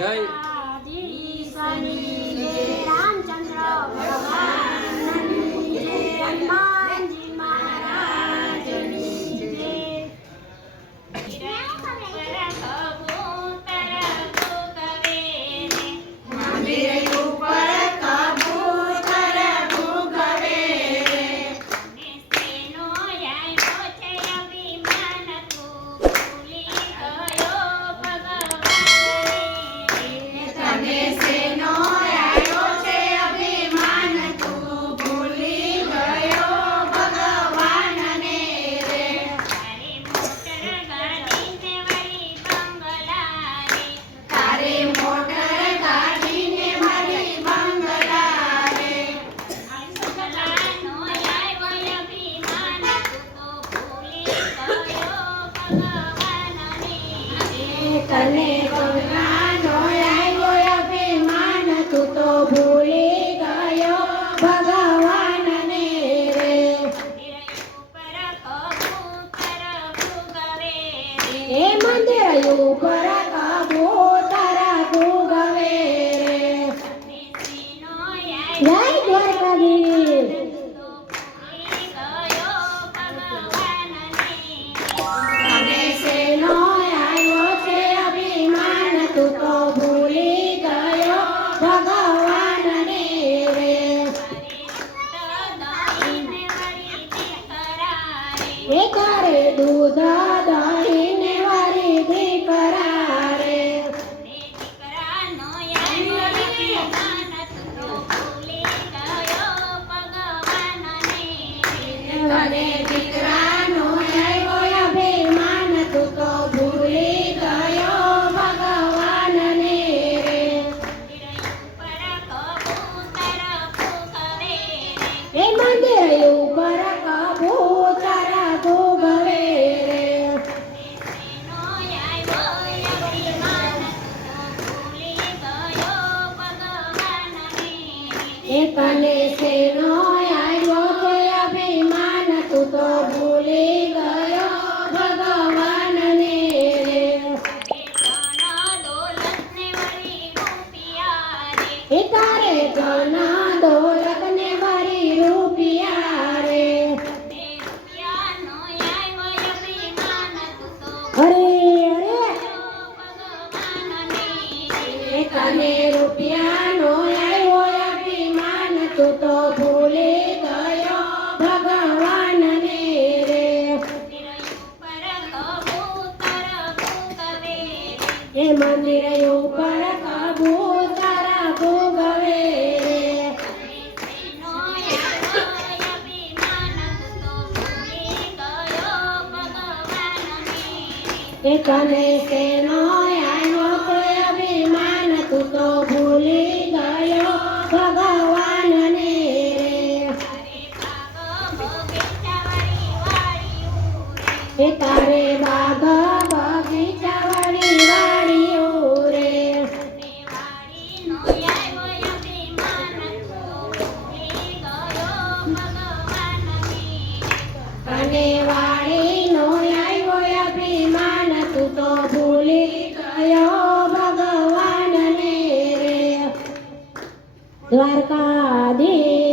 Jai. Jai. તને ગંગાનો દહીં ને વારી દીકરા રે તને દીકરાનો આવ્યો અભિમાન તું તો ભૂલી ગયો ભગવાનને રે. એ મંદિર એ તને શેનો આવ્યો છે અભિમાન? તું તો ભૂલી ગયો ભગવાનને. એ તારે ઘણા એ મંદિર ઉપર કબૂતર ભોગવે રે એ કને શેનો આનો કોઈ અભિમાન, તું તો ભૂલી ગયો ભગવાનને. રે એ તારે બાગ દ્વારકાધીશ.